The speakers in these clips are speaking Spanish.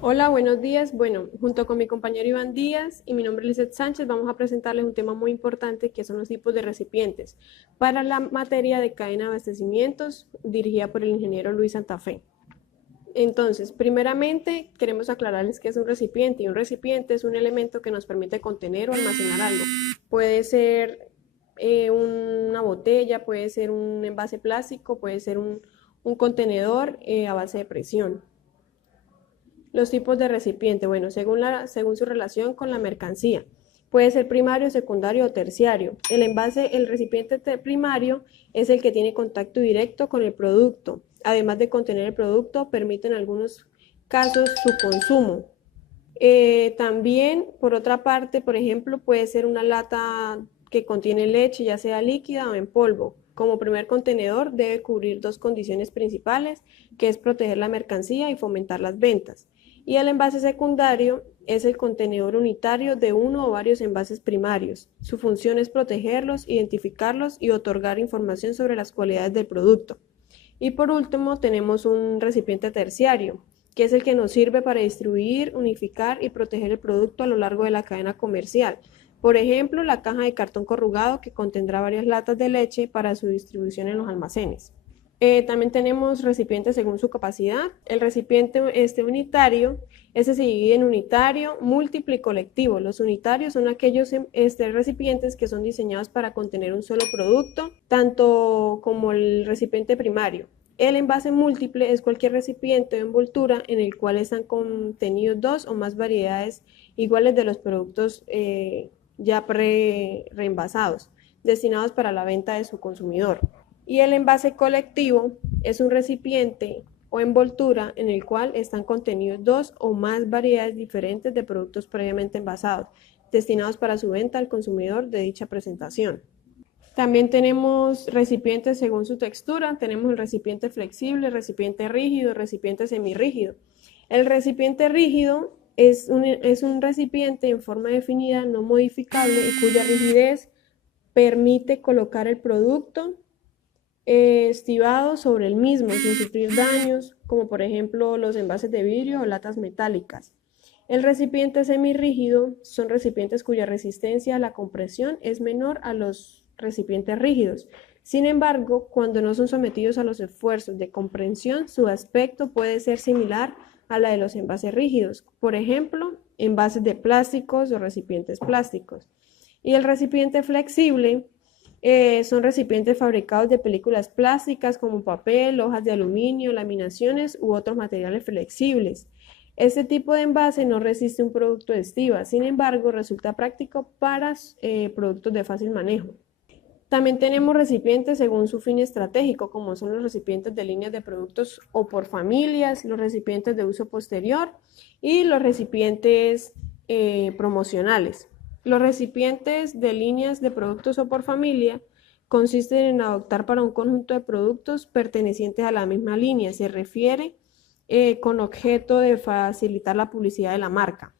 Hola, buenos días. Bueno, junto con mi compañero Iván Díaz y mi nombre es Lizeth Sánchez, vamos a presentarles un tema muy importante que son los tipos de recipientes para la materia de cadena de abastecimientos dirigida por el ingeniero Luis Santa Fe. Entonces, primeramente queremos aclararles qué es un recipiente y un recipiente es un elemento que nos permite contener o almacenar algo. Puede ser una botella, puede ser un envase plástico, puede ser un contenedor a base de presión. Los tipos de recipiente, bueno, según su relación con la mercancía. Puede ser primario, secundario o terciario. El recipiente primario es el que tiene contacto directo con el producto. Además de contener el producto, permite en algunos casos su consumo. También, por otra parte, por ejemplo, puede ser una lata que contiene leche, ya sea líquida o en polvo. Como primer contenedor debe cubrir dos condiciones principales, que es proteger la mercancía y fomentar las ventas. Y el envase secundario es el contenedor unitario de uno o varios envases primarios. Su función es protegerlos, identificarlos y otorgar información sobre las cualidades del producto. Y por último, tenemos un recipiente terciario, que es el que nos sirve para distribuir, unificar y proteger el producto a lo largo de la cadena comercial. Por ejemplo, la caja de cartón corrugado que contendrá varias latas de leche para su distribución en los almacenes. También tenemos recipientes según su capacidad. El recipiente unitario, ese se divide en unitario, múltiple y colectivo. Los unitarios son aquellos recipientes que son diseñados para contener un solo producto, tanto como el recipiente primario. El envase múltiple es cualquier recipiente o envoltura en el cual están contenidos dos o más variedades iguales de los productos ya reenvasados, destinados para la venta de su consumidor. Y el envase colectivo es un recipiente o envoltura en el cual están contenidos dos o más variedades diferentes de productos previamente envasados, destinados para su venta al consumidor de dicha presentación. También tenemos recipientes según su textura. Tenemos el recipiente flexible, el recipiente rígido, el recipiente semirrígido. El recipiente rígido es un recipiente en forma definida, no modificable y cuya rigidez permite colocar el producto estivado sobre el mismo sin sufrir daños, como por ejemplo los envases de vidrio o latas metálicas. El recipiente semirrígido son recipientes cuya resistencia a la compresión es menor a los recipientes rígidos. Sin embargo, cuando no son sometidos a los esfuerzos de compresión, su aspecto puede ser similar a la de los envases rígidos, por ejemplo, envases de plásticos o recipientes plásticos. Y el recipiente flexible son recipientes fabricados de películas plásticas como papel, hojas de aluminio, laminaciones u otros materiales flexibles. Este tipo de envase no resiste un producto de estiva, sin embargo, resulta práctico para productos de fácil manejo. También tenemos recipientes según su fin estratégico, como son los recipientes de líneas de productos o por familias, los recipientes de uso posterior y los recipientes promocionales. Los recipientes de líneas de productos o por familia consisten en adoptar para un conjunto de productos pertenecientes a la misma línea. Se refiere con objeto de facilitar la publicidad de la marca.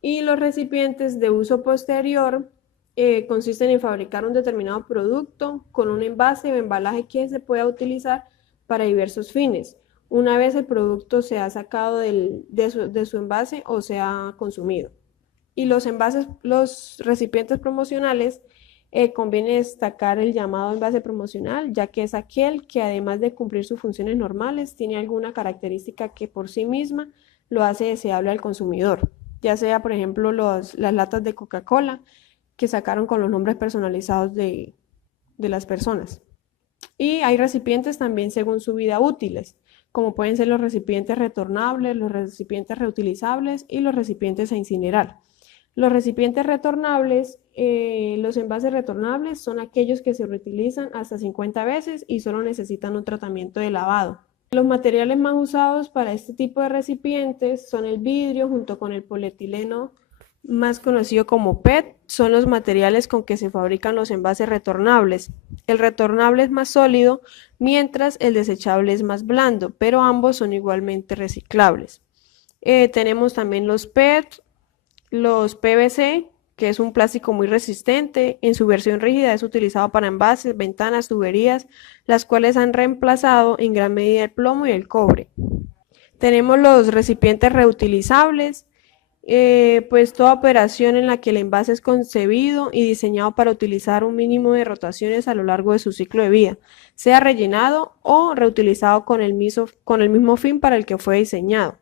Y los recipientes de uso posterior consisten en fabricar un determinado producto con un envase o embalaje que se pueda utilizar para diversos fines, una vez el producto se ha sacado de su envase o se ha consumido. Y los recipientes promocionales, conviene destacar el llamado envase promocional, ya que es aquel que además de cumplir sus funciones normales, tiene alguna característica que por sí misma lo hace deseable al consumidor, ya sea por ejemplo las latas de Coca-Cola que sacaron con los nombres personalizados de las personas. Y hay recipientes también según su vida útiles, como pueden ser los recipientes retornables, los recipientes reutilizables y los recipientes a incinerar. Los recipientes retornables, los envases retornables son aquellos que se reutilizan hasta 50 veces y solo necesitan un tratamiento de lavado. Los materiales más usados para este tipo de recipientes son el vidrio junto con el polietileno, más conocido como PET, son los materiales con que se fabrican los envases retornables. El retornable es más sólido, mientras el desechable es más blando, pero ambos son igualmente reciclables. Tenemos también los PET, los PVC, que es un plástico muy resistente. En su versión rígida es utilizado para envases, ventanas, tuberías, las cuales han reemplazado en gran medida el plomo y el cobre. Tenemos los recipientes reutilizables, pues toda operación en la que el envase es concebido y diseñado para utilizar un mínimo de rotaciones a lo largo de su ciclo de vida, sea rellenado o reutilizado con el mismo fin para el que fue diseñado.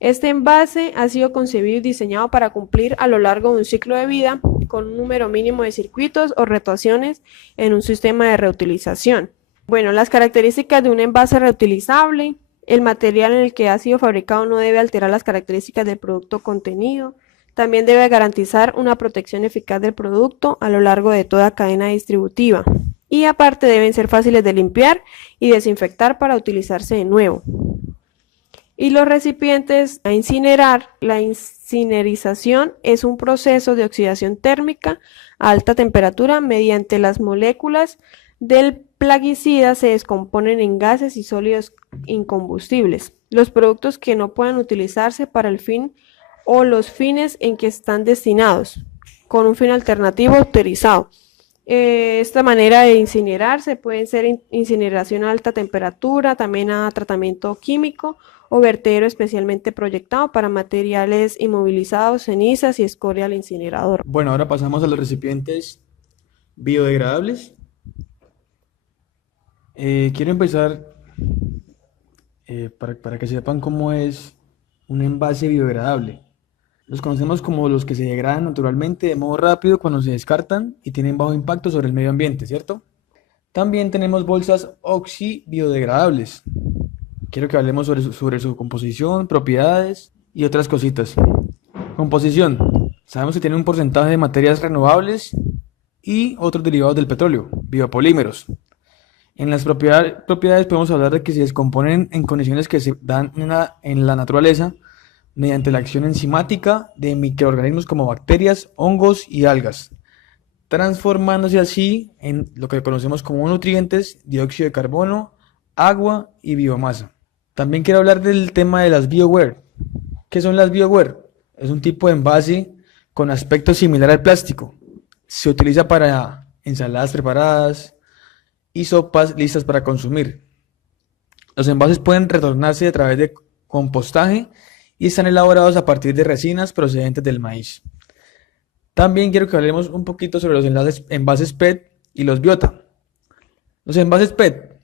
Este envase ha sido concebido y diseñado para cumplir a lo largo de un ciclo de vida con un número mínimo de circuitos o rotaciones en un sistema de reutilización. Bueno, las características de un envase reutilizable. El material en el que ha sido fabricado no debe alterar las características del producto contenido. También debe garantizar una protección eficaz del producto a lo largo de toda cadena distributiva. Y aparte deben ser fáciles de limpiar y desinfectar para utilizarse de nuevo. Y los recipientes a incinerar. La incinerización es un proceso de oxidación térmica a alta temperatura mediante las moléculas del plaguicida se descomponen en gases y sólidos incombustibles. Los productos que no puedan utilizarse para el fin o los fines en que están destinados, con un fin alternativo autorizado. Esta manera de incinerarse pueden ser incineración a alta temperatura, también a tratamiento químico o vertedero especialmente proyectado para materiales inmovilizados, cenizas y escoria al incinerador. Bueno, ahora pasamos a los recipientes biodegradables. Quiero empezar para que sepan cómo es un envase biodegradable. Los conocemos como los que se degradan naturalmente de modo rápido cuando se descartan y tienen bajo impacto sobre el medio ambiente, ¿cierto? También tenemos bolsas oxibiodegradables. Quiero que hablemos sobre su composición, propiedades y otras cositas. Composición. Sabemos que tiene un porcentaje de materias renovables y otros derivados del petróleo, biopolímeros. En las propiedades podemos hablar de que se descomponen en condiciones que se dan en la naturaleza mediante la acción enzimática de microorganismos como bacterias, hongos y algas, transformándose así en lo que conocemos como nutrientes, dióxido de carbono, agua y biomasa. También quiero hablar del tema de las bioware. ¿Qué son las bioware? Es un tipo de envase con aspecto similar al plástico. Se utiliza para ensaladas preparadas y sopas listas para consumir. Los envases pueden retornarse a través de compostaje y están elaborados a partir de resinas procedentes del maíz. También quiero que hablemos un poquito sobre los envases PET y los biota. Los envases PET,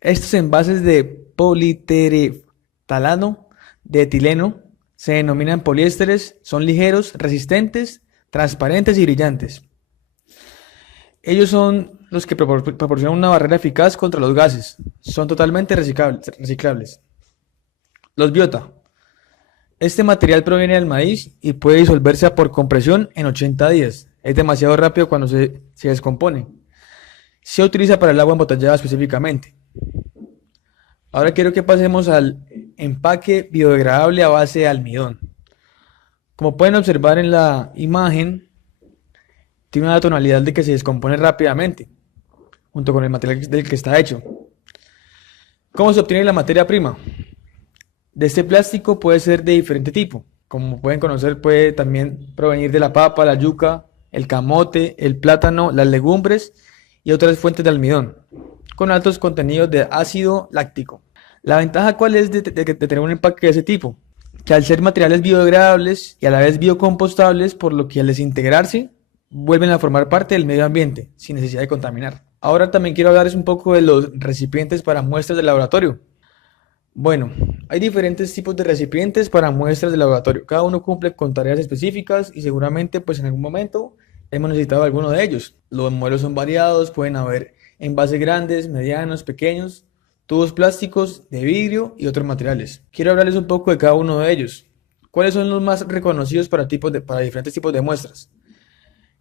estos envases de politereftalano de etileno se denominan poliésteres, son ligeros, resistentes, transparentes y brillantes. Ellos son los que proporcionan una barrera eficaz contra los gases. Son totalmente reciclables. Los biota. Este material proviene del maíz y puede disolverse por compresión en 80 días. Es demasiado rápido cuando se descompone. Se utiliza para el agua embotellada específicamente. Ahora quiero que pasemos al empaque biodegradable a base de almidón. Como pueden observar en la imagen, tiene una tonalidad de que se descompone rápidamente, junto con el material del que está hecho. ¿Cómo se obtiene la materia prima? De este plástico puede ser de diferente tipo. Como pueden conocer, puede también provenir de la papa, la yuca, el camote, el plátano, las legumbres y otras fuentes de almidón, con altos contenidos de ácido láctico. ¿La ventaja cuál es de tener un empaque de ese tipo? Que al ser materiales biodegradables y a la vez biocompostables, por lo que al desintegrarse, vuelven a formar parte del medio ambiente, sin necesidad de contaminar. Ahora también quiero hablarles un poco de los recipientes para muestras de laboratorio. Bueno, hay diferentes tipos de recipientes para muestras de laboratorio. Cada uno cumple con tareas específicas y seguramente pues en algún momento hemos necesitado alguno de ellos. Los modelos son variados, pueden haber envases grandes, medianos, pequeños, tubos plásticos, de vidrio y otros materiales. Quiero hablarles un poco de cada uno de ellos. ¿Cuáles son los más reconocidos para diferentes tipos de muestras?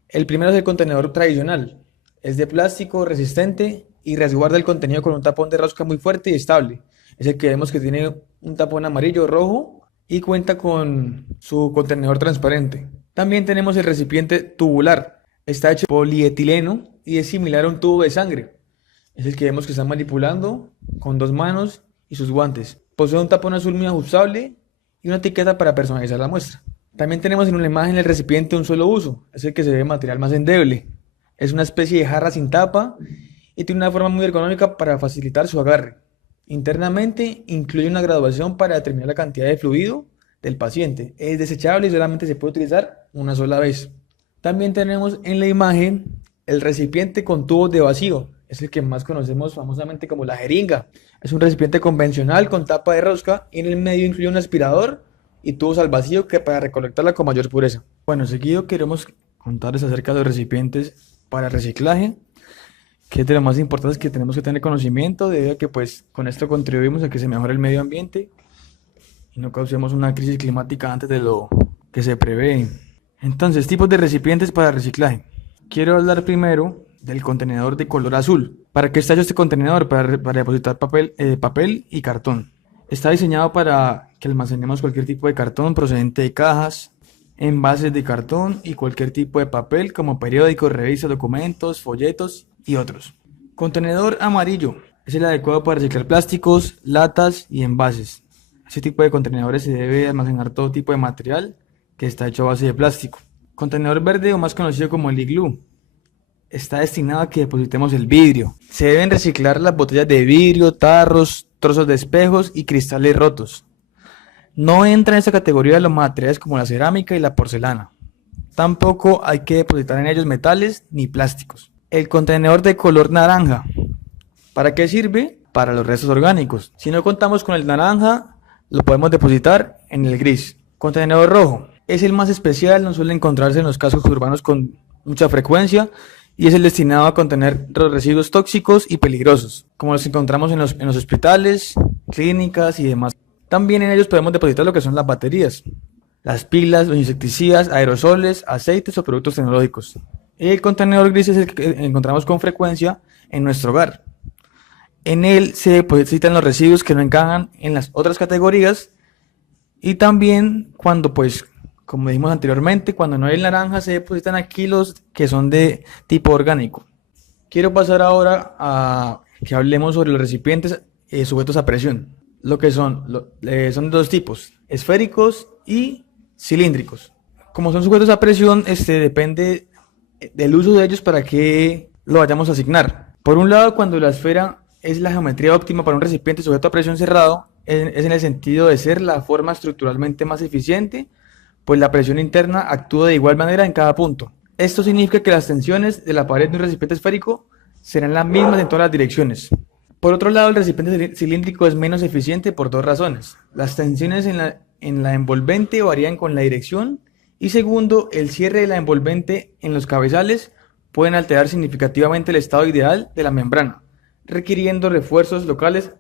El primero es el contenedor tradicional. Es de plástico resistente y resguarda el contenido con un tapón de rosca muy fuerte y estable. Es el que vemos que tiene un tapón amarillo o rojo y cuenta con su contenedor transparente. También tenemos el recipiente tubular. Está hecho de polietileno y es similar a un tubo de sangre. Es el que vemos que está manipulando con 2 manos y sus guantes. Posee un tapón azul muy ajustable y una etiqueta para personalizar la muestra. También tenemos en la imagen el recipiente de un solo uso, es el que se ve material más endeble. Es una especie de jarra sin tapa y tiene una forma muy ergonómica para facilitar su agarre. Internamente incluye una graduación para determinar la cantidad de fluido del paciente. Es desechable y solamente se puede utilizar una sola vez. También tenemos en la imagen el recipiente con tubos de vacío. Es el que más conocemos famosamente como la jeringa. Es un recipiente convencional con tapa de rosca y en el medio incluye un aspirador y tubos al vacío que para recolectarla con mayor pureza. Bueno, seguido queremos contarles acerca de los recipientes para reciclaje, que es de lo más importante que tenemos que tener conocimiento, debido a que pues con esto contribuimos a que se mejore el medio ambiente y no causemos una crisis climática antes de lo que se prevé. Entonces, tipos de recipientes para reciclaje. Quiero hablar primero del contenedor de color azul. ¿Para qué está hecho este contenedor? Para depositar papel y cartón. Está diseñado para que almacenemos cualquier tipo de cartón procedente de cajas, envases de cartón y cualquier tipo de papel como periódicos, revistas, documentos, folletos y otros. Contenedor amarillo. Es el adecuado para reciclar plásticos, latas y envases. Este tipo de contenedores se debe almacenar todo tipo de material que está hecho a base de plástico. Contenedor verde, o más conocido como el iglú, está destinado a que depositemos el vidrio. Se deben reciclar las botellas de vidrio, tarros, trozos de espejos y cristales rotos. No entra en esta categoría los materiales como la cerámica y la porcelana. Tampoco hay que depositar en ellos metales ni plásticos. El contenedor de color naranja. ¿Para qué sirve? Para los restos orgánicos. Si no contamos con el naranja, lo podemos depositar en el gris. Contenedor rojo. Es el más especial, no suele encontrarse en los cascos urbanos con mucha frecuencia y es el destinado a contener los residuos tóxicos y peligrosos, como los encontramos en los hospitales, clínicas y demás. También en ellos podemos depositar lo que son las baterías, las pilas, los insecticidas, aerosoles, aceites o productos tecnológicos. El contenedor gris es el que encontramos con frecuencia en nuestro hogar. En él se depositan los residuos que no encajan en las otras categorías y también cuando, pues, como dijimos anteriormente, cuando no hay el naranja se depositan aquí los que son de tipo orgánico. Quiero pasar ahora a que hablemos sobre los recipientes sujetos a presión. Lo que son de dos tipos, esféricos y cilíndricos. Como son sujetos a presión, depende del uso de ellos para que lo vayamos a asignar. Por un lado, cuando la esfera es la geometría óptima para un recipiente sujeto a presión cerrado, es en el sentido de ser la forma estructuralmente más eficiente, pues la presión interna actúa de igual manera en cada punto. Esto significa que las tensiones de la pared de un recipiente esférico serán las mismas en todas las direcciones. Por otro lado, el recipiente cilíndrico es menos eficiente por dos razones. Las tensiones en la envolvente varían con la dirección y segundo, el cierre de la envolvente en los cabezales pueden alterar significativamente el estado ideal de la membrana, requiriendo refuerzos locales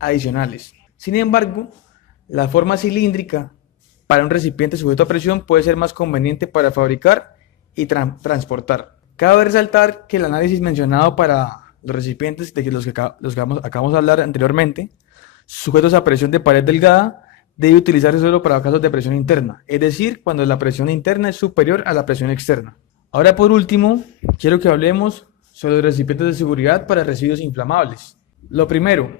adicionales. Sin embargo, la forma cilíndrica para un recipiente sujeto a presión puede ser más conveniente para fabricar y transportar. Cabe resaltar que el análisis mencionado para los recipientes de los que acabamos de hablar anteriormente, sujetos a presión de pared delgada, debe utilizarse solo para casos de presión interna, es decir, cuando la presión interna es superior a la presión externa. Ahora, por último, quiero que hablemos sobre los recipientes de seguridad para residuos inflamables. Lo primero,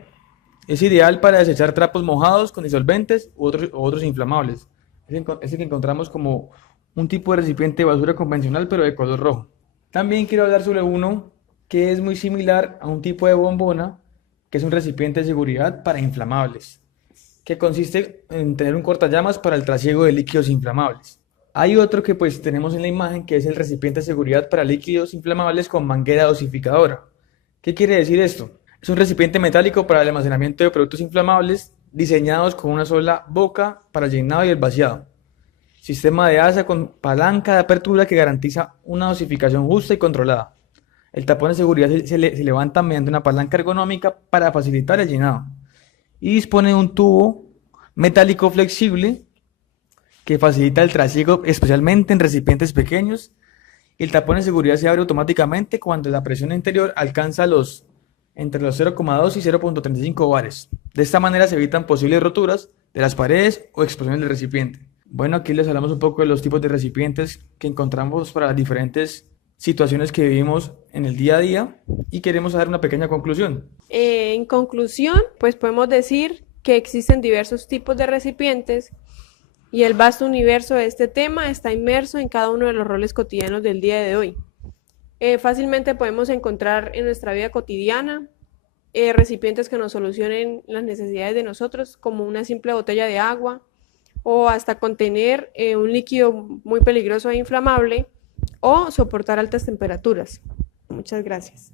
es ideal para desechar trapos mojados con disolventes u otros inflamables. Es el que encontramos como un tipo de recipiente de basura convencional pero de color rojo. También quiero hablar sobre uno que es muy similar a un tipo de bombona, que es un recipiente de seguridad para inflamables, que consiste en tener un cortallamas para el trasiego de líquidos inflamables. Hay otro que pues tenemos en la imagen, que es el recipiente de seguridad para líquidos inflamables con manguera dosificadora. ¿Qué quiere decir esto? Es un recipiente metálico para el almacenamiento de productos inflamables diseñados con una sola boca para el llenado y el vaciado. Sistema de asa con palanca de apertura que garantiza una dosificación justa y controlada. El tapón de seguridad se levanta mediante una palanca ergonómica para facilitar el llenado. Y dispone de un tubo metálico flexible que facilita el trasiego, especialmente en recipientes pequeños. El tapón de seguridad se abre automáticamente cuando la presión interior alcanza entre los 0,2 y 0,35 bares. De esta manera se evitan posibles roturas de las paredes o explosiones del recipiente. Bueno, aquí les hablamos un poco de los tipos de recipientes que encontramos para las diferentes situaciones que vivimos en el día a día y queremos dar una pequeña conclusión. En conclusión, pues podemos decir que existen diversos tipos de recipientes y el vasto universo de este tema está inmerso en cada uno de los roles cotidianos del día de hoy. Fácilmente podemos encontrar en nuestra vida cotidiana recipientes que nos solucionen las necesidades de nosotros, como una simple botella de agua, o hasta contener un líquido muy peligroso e inflamable, o soportar altas temperaturas. Muchas gracias.